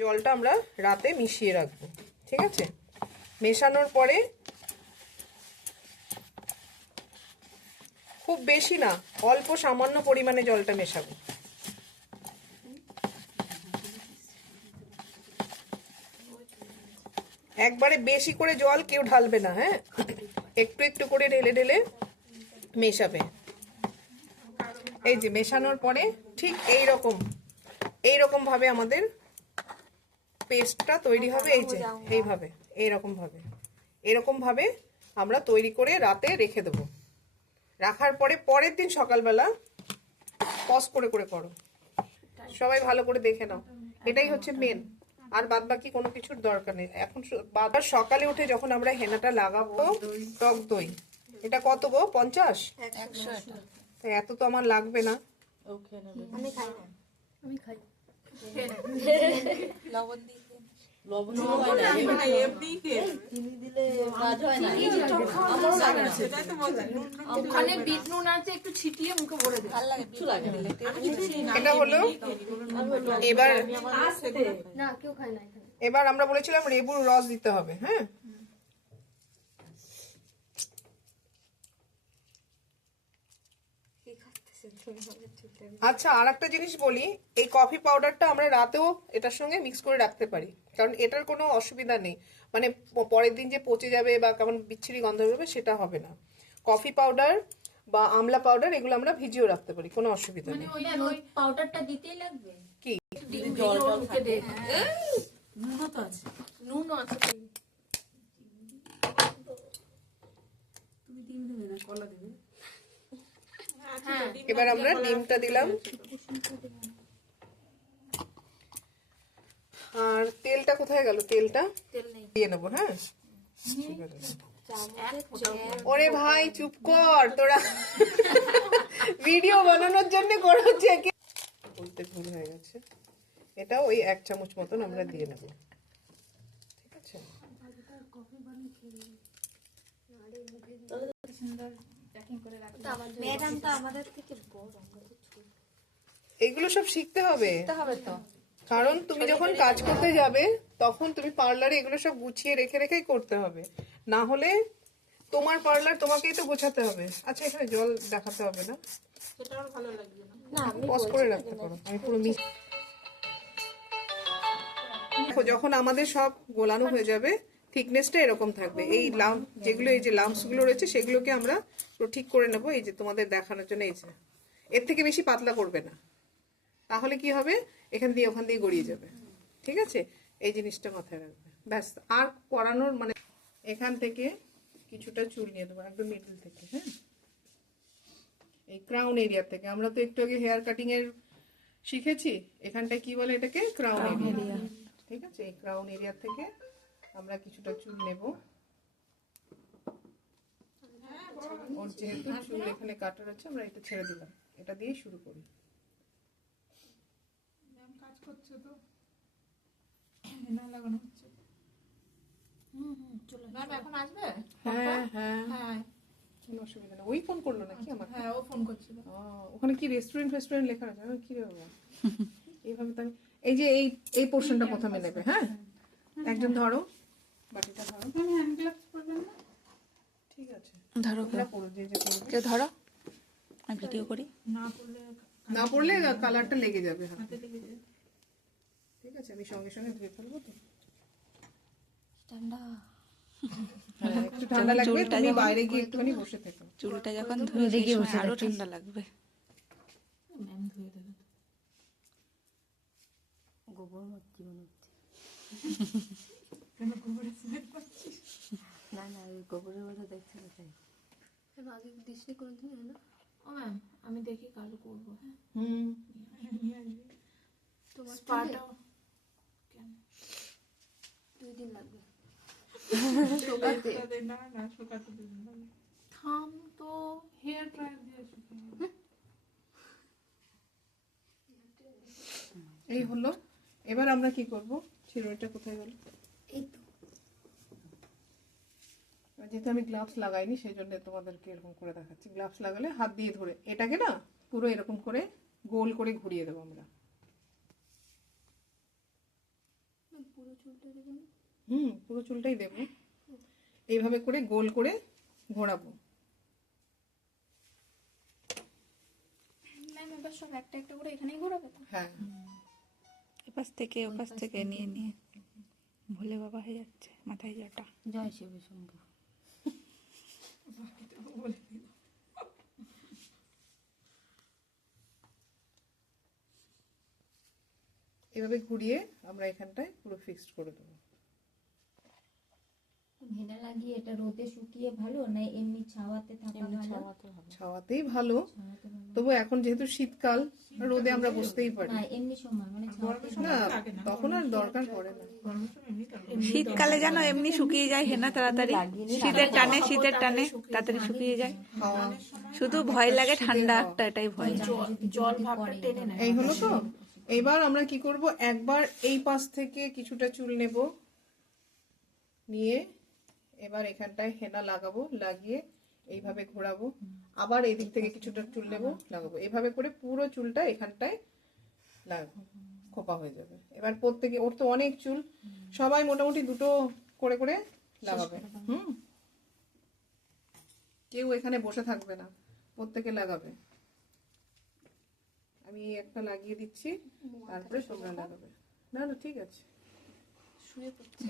জলটা আমরা রাতে মিশিয়ে রাখবো, ঠিক আছে? মেশানোর পরে খুব বেশি না, অল্প সামান্য পরিমাণে জলটা মেশাবো। একবারে বেশি করে জল কেউ ঢালবে না, হ্যাঁ, একটু একটু করে ঢেলে ঢেলে মেশাবে। এই যে মেশানোর পরে ঠিক এইরকম ভাবে আমাদের পেস্টটা তৈরি হবে। এই যে এরকম ভাবে আমরা তৈরি করে রাতে রেখে দেবো। রাখার পরে পরের দিন সকালবেলা পজ করে করে করো, সবাই ভালো করে দেখে নাও। এটাই হচ্ছে মেন, আর বাদ বাকি কোনো কিছুর দরকার নেই। এখন বাবার সকালে উঠে যখন আমরা হেনাটা লাগাবো, টক দই এটা কত গো? 50? তাই এত তো আমার লাগবে না। আমি খাই লবণ দিয়ে ওখানে বিট নুন আছে, একটু ছিটিয়ে মুখে ভরে দে, ভালো লাগে। এটা হলো এবার। না কেউ খায় না। এবার আমরা বলেছিলাম লেবুর রস দিতে হবে, হ্যাঁ। আচ্ছা, আর একটা জিনিস বলি, এই কফি পাউডারটা আমরা রাতেও এটার সঙ্গে মিক্স করে রাখতে পারি, কারণ এটার কোনো অসুবিধা নেই। মানে পরের দিন যে পচে যাবে বা কেমন বিচ্ছিরি গন্ধ বেরোবে সেটা হবে না। কফি পাউডার বা আমলা পাউডার এগুলো আমরা ভিজিয়েও রাখতে পারি, কোনো অসুবিধা নেই। ওই পাউডারটা দিতেই লাগবে কি নুনও তো আছে, নুনও আছে। তুমি ডিম দেবে না, কলা দেবে? এবার আমরা ডিমটা দিলাম, আর তেলটা কোথায় গেল? তেলটা দিয়ে নেবো, হ্যাঁ। ওরে ভাই চুপ কর তোরা, ভিডিও বানানোর জন্য করেছি। বলতে ভুল হয়ে গেছে। এটা ওই 1 চামচ মতন আমরা দিয়ে নেব, ঠিক আছে? এগুলো সব শিখতে হবে তো, কারণ তুমি যখন কাজ করতে যাবে তখন তুমি পার্লারে এগুলো সব গুছিয়ে রেখে রেখেই করতে হবে, না হলে তোমার পার্লার তোমাকেই তো গোছাতে হবে। আচ্ছা, এখানে জল দেখাতে হবে না, সেটাও ভালো লাগবে না। পজ করে রাখতে পারো। আমি পুরো যখন আমাদের সব গোলানো হয়ে যাবে, থিকনেসটা এরকম থাকবে। এই এই যে লাম্পস গুলো রয়েছে সেগুলোকে আমরা ঠিক করে নেব। এই যে তোমাদের দেখানোর জন্য, এই যে এর থেকে বেশি পাতলা করবে না, তাহলে কি হবে, এখান দিয়ে ওখান দিয়ে গড়িয়ে যাবে, ঠিক আছে? এই জিনিসটা মাথায় রাখবে, ব্যাস। আর করানোর মানে এখান থেকে কিছুটা চুল নিয়ে দেবো, একদম মিডল থেকে, হ্যাঁ, এই ক্রাউন এরিয়া থেকে। আমরা তো একটু আগে হেয়ার কাটিং এর শিখেছি, এখানটায় কি বলে এটাকে? ক্রাউন এরিয়া, ঠিক আছে? এই ক্রাউন এরিয়া থেকে আমরা কিছুটা চুল নেব। ওর যেহেতু চুল এখানে কাটার আছে, আমরা এটা ছেড়ে দিলাম, এটা দিয়ে শুরু করি। কাজ করছে তো, না লাগানো হচ্ছে। এখন আসবে? হ্যাঁ হ্যাঁ হ্যাঁ, কোনো অসুবিধা না। ওই ফোন করলো নাকি আমার? হ্যাঁ, ও ফোন করছিল। ওখানে কি রেস্টুরেন্ট লেখা আছে? কি রে বাবা, এইভাবে তো এই যে এই পোর্শনটা প্রথমে নেবে, হ্যাঁ। একজন ধরো, বাটিটা ধরো। হ্যান্ড গ্লাভস পরবেন না? ঠিক আছে, ধরো, পড়ো, যে করবে কেউ ধরো, আমি ভিডিও করি। না পড়লে কালারটা লেগে যাবে, হ্যাঁ, হাতে লেগে যায়। ঠিক আছে, আমি সঙ্গে সঙ্গে ধুয়ে ফেলবো তো। ঠান্ডা, একটু ঠান্ডা লাগবে, তুমি বাইরে গিয়ে একটুখানি বসে থেকো। চুলটা যখন ধুয়ে দেখি আরো ঠান্ডা লাগবে। ম্যাম ধুয়ে দেবে। গোবর মধ্যে মনে হচ্ছে। কেন গোবরের স্মেল পাচ্ছিস? না না, ওই গোবরের মধ্যে দেখতে তাই। আগে দিসনি কোনোদিন না? ও ম্যাম, আমি দেখি কাল করবো। হ্যাঁ, নিয়ে আসবি। তোমার স্পাটাও কেন 2 দিন লাগবে। শুকাতে না, না শুকাতে দিন না। থাম তো, হেয়ার ড্রায়ার দিয়ে শুকিয়ে। এই হলো। এবার আমরা কি করব? চিরুনিটা কোথায় গেল? এই তো, যেহেতু আমি গ্লাভস লাগাইনি সেই জন্য তোমাদেরকে এরকম করে দেখাচ্ছি। গ্লাভস লাগালে হাত দিয়ে ধরে এটাকে না পুরো এরকম করে গোল করে ঘুরিয়ে দেবো আমরা। পুরো চুলটাই দেবো। এইভাবে করে গোল করে ঘোরাবো। ম্যাম এবার সব একটা একটা করে এখানেই ঘোরাবে তো? হ্যাঁ, এপাশ থেকে ওপাশ থেকে নিয়ে নিয়ে ভোলে বাবা হয়ে যাচ্ছে মাথায় যাটা। জয় শিব শম্ভু। এভাবে ঘুরিয়ে আমরা এখানটায় পুরো ফিক্সড করে দেবো। হেনা লাগিয়ে এটা রোদে শুকিয়ে ভালো না এমনি ছাওয়াতে থাকা ভালো? ছাওয়াতেই ভালো, তবু এখন যেহেতু শীতকাল রোদে আমরা বসতেই পারি না এমনি সময় মানে ছাওয়াতে না, তখন আর দরকার পড়ে না। শীতকালে যেন এমনি শুকিয়ে যায় হেনা তাড়াতাড়ি, শীতের টানে তাড়াতাড়ি শুকিয়ে যায়। হাওয়া শুধু ভয় লাগে ঠান্ডা একটা, এটাই ভয়। জল ভাবটা টেনে নেয়। এই হলো তো। এইবার আমরা কি করব, একবার এই পাশ থেকে কিছুটা চুল নেব, নিয়ে এবার এখানটায় হেনা লাগাবো, লাগিয়ে এইভাবে ঘোরাবো, আবার এই দিক থেকে কিছুটা চুল নেব, লাগাবো, এইভাবে করে পুরো চুলটা এখানটায় লাগাবো, খোপা হয়ে যাবে। এবার প্রত্যেকে, ওর তো অনেক চুল, সবাই মোটামুটি দুটো করে করে লাগাবে। কেউ এখানে বসে থাকবে না, প্রত্যেকে লাগাবে। আমি একটা লাগিয়ে দিচ্ছি, তারপরে তোমরা লাগাবে। না না ঠিক আছে।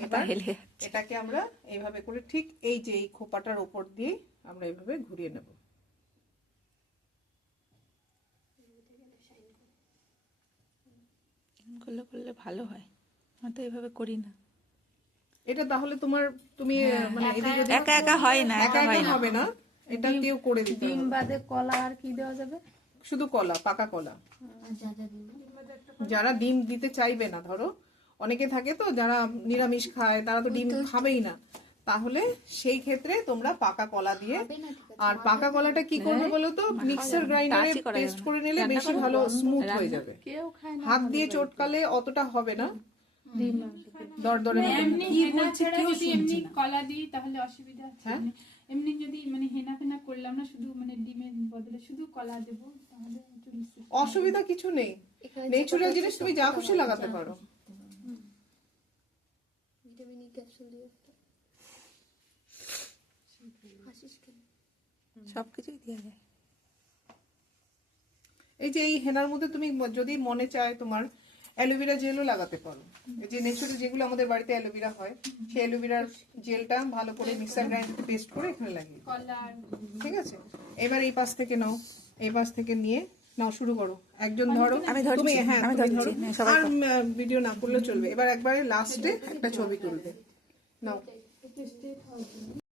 এবার এটাকে আমরা এইভাবে করে ঠিক এই যে এই খোপাটার উপর দিয়ে আমরা এইভাবে ঘুরিয়ে নেব। করলে করলে ভালো হয়, আমি তো এইভাবে করি না। এটা তাহলে তুমি মানে এদিক ওদিক একা একা হয় না, একা একা হবে না, এটা কেউ করে দিতে ডিম হবে। বাদে কলা আর কি দেওয়া যাবে? শুধু কলা, পাকা কলা। আর যা যা দিব যারা ডিম দিতে চাইবে না, ধরো অনেকে থাকে তো যারা নিরামিষ খায়, তারা তো ডিম খাবেই না, তাহলে সেই ক্ষেত্রে তোমরা পাকা কলা দিয়ে, আর পাকা কলাটা কি করবে বলো তো, মিক্সার গ্রাইন্ডারে পেস্ট করে নিলে বেশি ভালো স্মুথ হয়ে যাবে। কেউ খায় না। হাত দিয়ে চটকালে অতটা হবে না, দরদরে হবে না। এমনি হেনা ছাড়া যদি এমনি কলা দিই তাহলে অসুবিধা আছে? হ্যাঁ? এমনি যদি মানে হেনা ফেনা করলাম না, শুধু মানে ডিমের বদলে শুধু কলা দেবো, তাহলে চুল অসুবিধা কিছু নেই, ন্যাচারাল জিনিস তুমি যা খুশি লাগাতে পারো। ভিটামিন ই ক্যাপসুল দিয়ে একটা হাসিস কেন? সবকিছুই দেওয়া যায়। এই যে এই হেনার মধ্যে তুমি যদি মনে চায় তোমার অ্যালোভেরা জেলও লাগাতে পারো। এই যে ন্যাচারাল যেগুলো আমাদের বাড়িতে অ্যালোভেরা হয়, সেই অ্যালোভেরার জেলটা ভালো করে মিক্সার গ্রাইন্ডারে পেস্ট করে এখানে লাগিয়ে দাও। কলা আর ঠিক আছে। এবার এই পাশ থেকে নাও, এই পাশ থেকে নিয়ে নাও, শুরু করো। একজন ধরো, আমি ধরছি, তুমি, হ্যাঁ আমি তুমি ধরছি, ধরো, না, সবাই আর ভিডিও না করলেও চলবে। এবার একবারে লাস্টে একটা ছবি তুলবে, নাও।